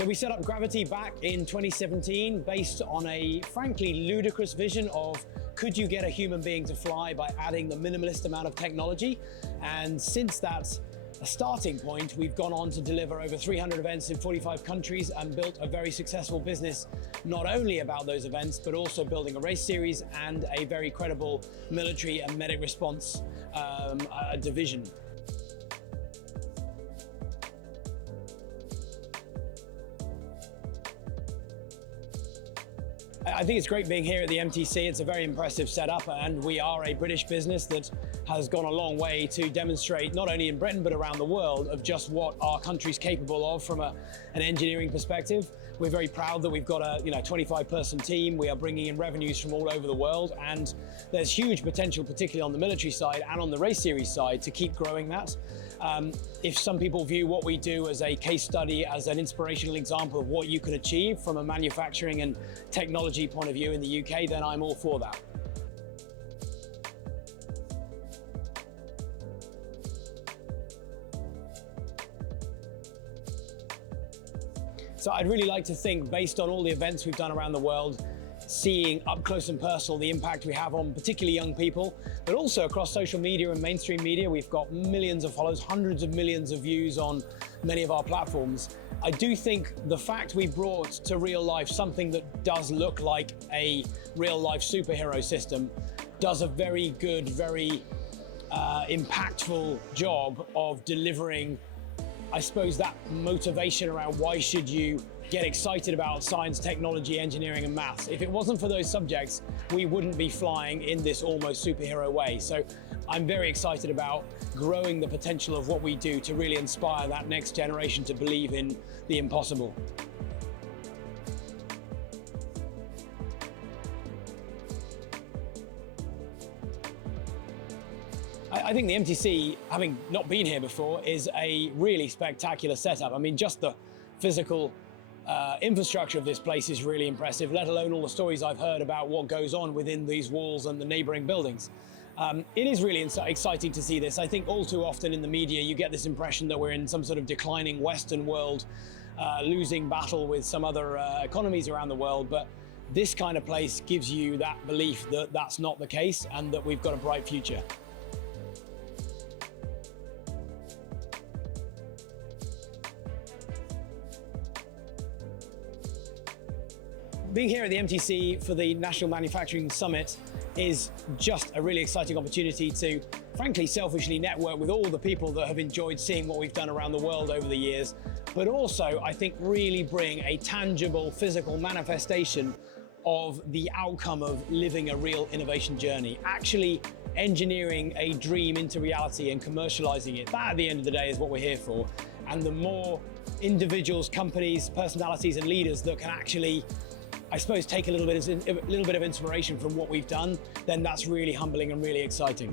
So we set up Gravity back in 2017 based on a frankly ludicrous vision of could you get a human being to fly by adding the minimalist amount of technology? And since that's a starting point, we've gone on to deliver over 300 events in 45 countries and built a very successful business, not only about those events, but also building a race series and a very credible military and medic response division. I think it's great being here at the MTC. It's a very impressive setup, and we are a British business that has gone a long way to demonstrate, not only in Britain, but around the world, of just what our country's capable of from an engineering perspective. We're very proud that we've got a 25-person team. We are bringing in revenues from all over the world, and there's huge potential, particularly on the military side and on the race series side, to keep growing that. If some people view what we do as a case study, as an inspirational example of what you can achieve from a manufacturing and technology point of view in the UK, then I'm all for that. So I'd really like to think, based on all the events we've done around the world, seeing up close and personal the impact we have on particularly young people, but also across social media and mainstream media. We've got millions of followers, hundreds of millions of views on many of our platforms. I do think the fact we brought to real life something that does look like a real life superhero system does a very good, very impactful job of delivering, I suppose, that motivation around why should you get excited about science, technology, engineering, and maths. If it wasn't for those subjects, we wouldn't be flying in this almost superhero way. So I'm very excited about growing the potential of what we do to really inspire that next generation to believe in the impossible. I think the MTC, having not been here before, is a really spectacular setup. I mean, just the physical infrastructure of this place is really impressive, let alone all the stories I've heard about what goes on within these walls and the neighboring buildings. It is really exciting to see this. I think all too often in the media, you get this impression that we're in some sort of declining Western world, losing battle with some other economies around the world. But this kind of place gives you that belief that that's not the case and that we've got a bright future. Being here at the MTC for the National Manufacturing Summit is just a really exciting opportunity to, frankly, selfishly network with all the people that have enjoyed seeing what we've done around the world over the years, but also, I think, really bring a tangible, physical manifestation of the outcome of living a real innovation journey, actually engineering a dream into reality and commercializing it. That, at the end of the day, is what we're here for. And the more individuals, companies, personalities, and leaders that can actually, I suppose, take a little bit of inspiration from what we've done, then that's really humbling and really exciting.